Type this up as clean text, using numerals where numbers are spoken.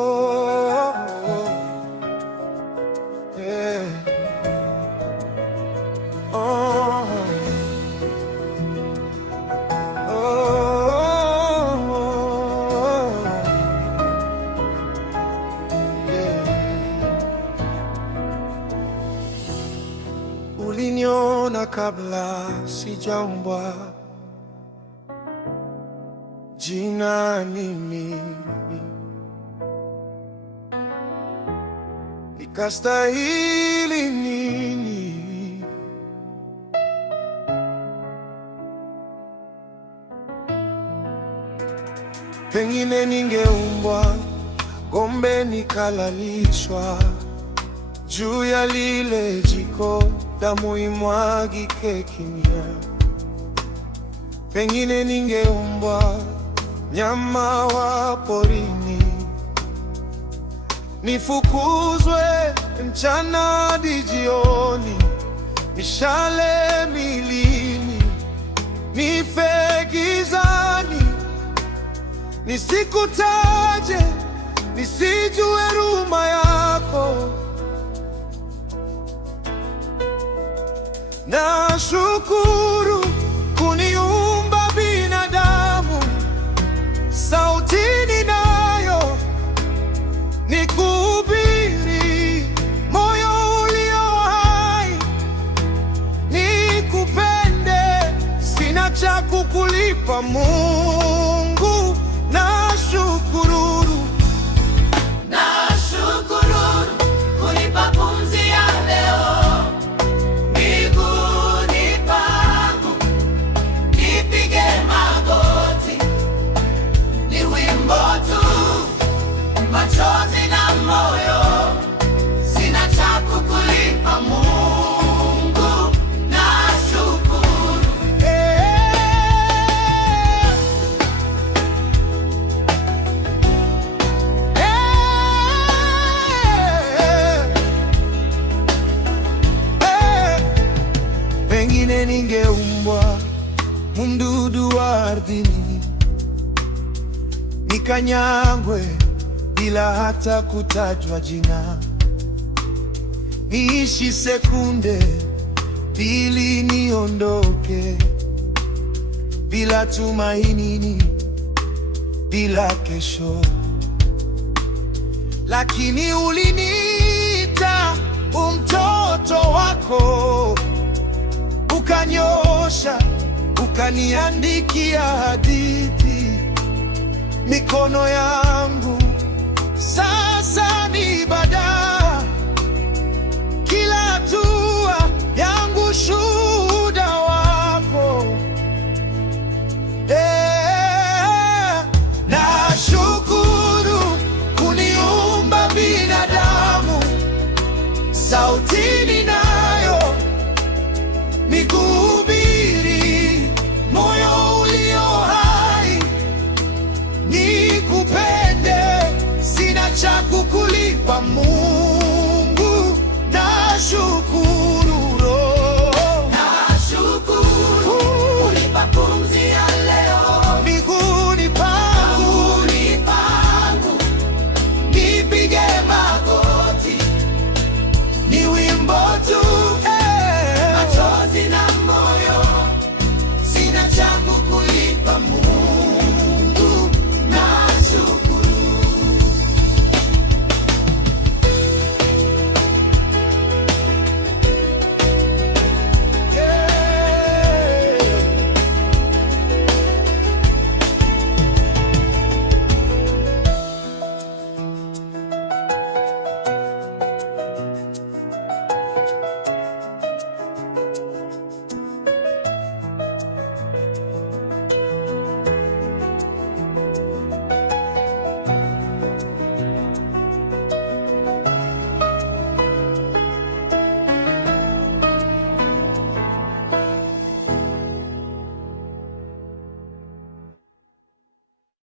Oh, yeah. Oh, oh, yeah. Uliniona kabla sijaumbwa, jina ni mimi, nikastahili nini? Pengine ningeumbwa gombe nikalalishwa juu ya lile jiko, damu imwagike kimya. Pengine ningeumbwa nyama wa porini, nifukuzwe mchana hadi jioni, mishale milini, nife gizani, nisikutaje, nisijue huruma yako. Nashukuru kuniumba binadamu, sauti ninayo nikuhubiri, moyo ulio hai nikupende, sina cha kukulipa Mungu. Nashukuru kunipa pumzi ya leo, miguuni pangu nipige magoti, ni wimbo tu, machozi na moyo, sina cha kukulipa Mungu. Nashukuru. Pengine ningeumbwa mdudu wa ardhini, nikanyangwe bila hata kutajwa jina, niishi sekunde mbili niondoke, bila tumaini, bila kesho. Lakini uliniita mtoto wako, ukanyosha, ukaniandikia hadithi. Mikono yangu sasa